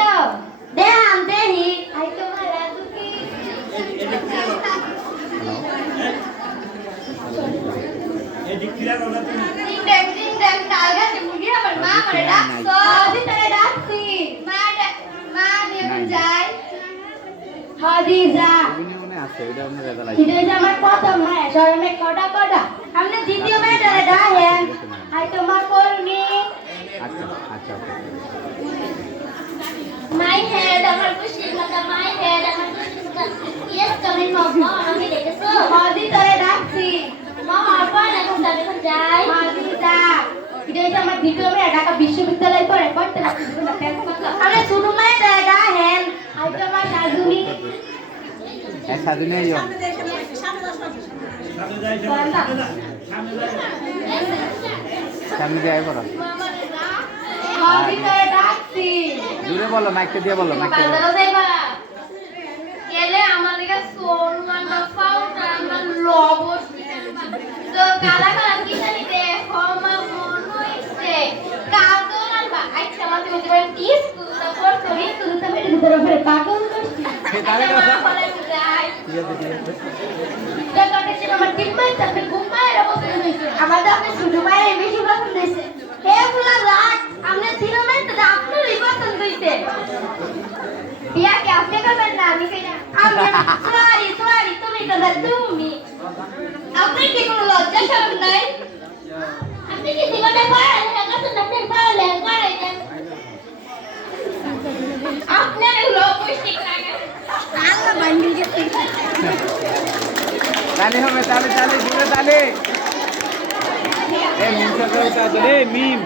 photo দে আম দেহি I তোমার রাজুকি দিন দেখ কালগা যে মুরগি আমার মা করে ডাকছো ভিতরে ডাকছি মা নিয়ে যাই হাদিজা মনে আছে এটা আমরা রেজাল্ট এটা যে আমার প্রথম হ্যাঁ শরমে কটা আপনি দ্বিতীয় মেয়েটারে ডাকেন আই তোমার করুনি আচ্ছা আচ্ছা মাই হেড আমার খুশির কথা মাই হেড আমার খুশির কথা ইয়েস কামিং মম আমি দেখেছো হাদি তরে ডাকছি মা আপা এখন যাই হাদিজা এটা যে আমার দ্বিতীয় মেয়ে ঢাকা বিশ্ববিদ্যালয় পড়তে লাগছে আরে ছোট মেয়েটারে ডাকেন আই তোমার সাজুনি সাধুনে সামনে যাই বলো দূরে বলো মাইকটা দিয়ে বলো মাইকটা গেলে আমাদের সোনমান বা ফাউটা আমার লবস তো কালা কালা কি জানি দেখো মা মন হইছে কাগল আনবা আচ্ছা আমাকে বলতে পারেন 30 তারপর তুমি তুমি তো মেরে ভিতরে ফেলে পাগল করছি তাহলে বলে যাই দেখতে ছিল আমার তিন মাস তাতে ঘুমায় অবস্থা হইছে আমাদের আপনি শুধু মায়ের বেশি পছন্দ হইছে হে ফুলা রাত আপনি তিন মাস তো আপনারই পছন্দ হইছে বিয়া কি আপনি করবেন না আমি কই না আমি সরি তুমি কথা তুমি আপনি কি কোনো লজ্জা শরম নাই আপনি কি জীবনে পড়ালেখা করছেন না আপনি পড়ালেখা করাইছেন আপনার লোক পুষ্টি লাগে আল্লাহ বান্ডিল গেছে তালে হবে তালে তালে জুড়ে তালে এ মিম সরকার রে মিম